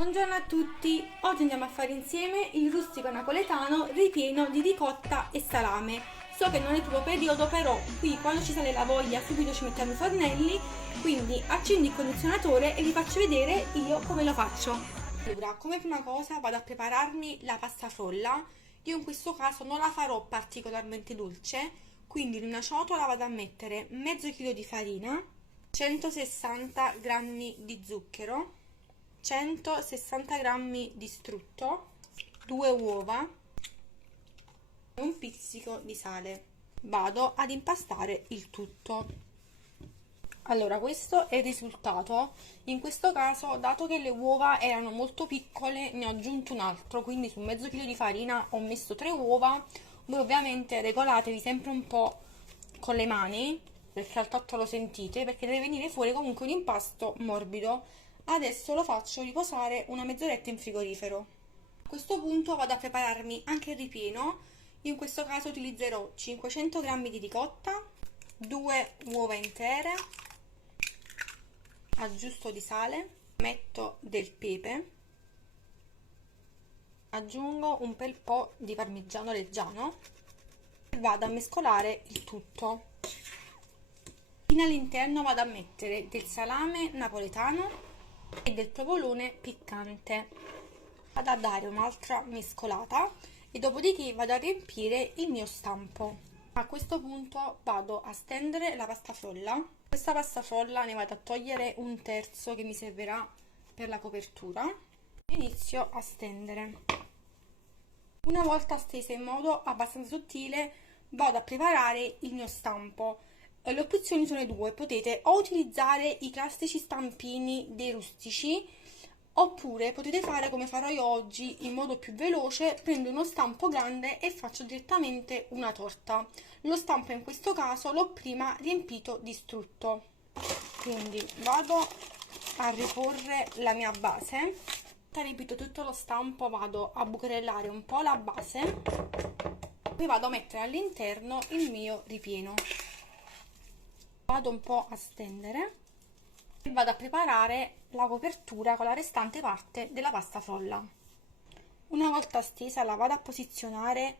Buongiorno a tutti, oggi andiamo a fare insieme il rustico napoletano ripieno di ricotta e salame. So che non è il proprio periodo, però qui quando ci sale la voglia subito ci mettiamo i fornelli, quindi accendo il condizionatore e vi faccio vedere io come lo faccio. Allora, come prima cosa vado a prepararmi la pasta frolla. Io in questo caso non la farò particolarmente dolce, quindi in una ciotola vado a mettere mezzo chilo di farina, 160 g di zucchero, 160 g di strutto, 2 uova e un pizzico di sale. Vado ad impastare il tutto. Allora, questo è il risultato. In questo caso, dato che le uova erano molto piccole, ne ho aggiunto un altro, quindi su mezzo chilo di farina ho messo 3 uova. Voi ovviamente regolatevi sempre un po' con le mani, perché al tatto lo sentite, perché deve venire fuori comunque un impasto morbido. Adesso lo faccio riposare una mezz'oretta in frigorifero. A questo punto vado a prepararmi anche il ripieno. Io in questo caso utilizzerò 500 g di ricotta, 2 uova intere, aggiusto di sale, metto del pepe, aggiungo un bel po' di parmigiano reggiano e vado a mescolare il tutto. Fino all'interno vado a mettere del salame napoletano e del provolone piccante. Vado a dare un'altra mescolata e dopodiché vado a riempire il mio stampo. A questo punto vado a stendere la pasta frolla. Questa pasta frolla ne vado a togliere un terzo che mi servirà per la copertura. Inizio a stendere. Una volta stesa in modo abbastanza sottile vado a preparare il mio stampo. Le opzioni sono due: potete o utilizzare i classici stampini dei rustici, oppure potete fare come farò io oggi in modo più veloce: prendo uno stampo grande e faccio direttamente una torta. Lo stampo in questo caso l'ho prima riempito di strutto, quindi vado a riporre la mia base. Riempito tutto lo stampo, vado a bucherellare un po' la base, poi vado a mettere all'interno il mio ripieno. Vado un po' a stendere e vado a preparare la copertura con la restante parte della pasta frolla. Una volta stesa la vado a posizionare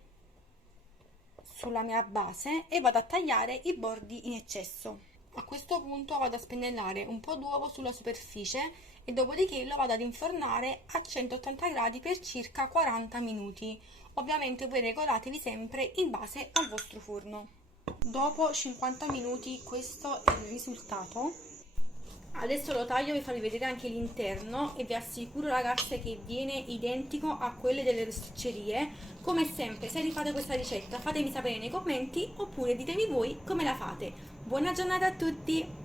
sulla mia base e vado a tagliare i bordi in eccesso. A questo punto vado a spennellare un po' d'uovo sulla superficie e dopodiché lo vado ad infornare a 180 gradi per circa 40 minuti. Ovviamente voi regolatevi sempre in base al vostro forno. Dopo 50 minuti questo è il risultato. Adesso lo taglio per farvi vedere anche l'interno e vi assicuro, ragazze, che viene identico a quelle delle rosticcerie. Come sempre, se rifate questa ricetta fatemi sapere nei commenti oppure ditemi voi come la fate. Buona giornata a tutti!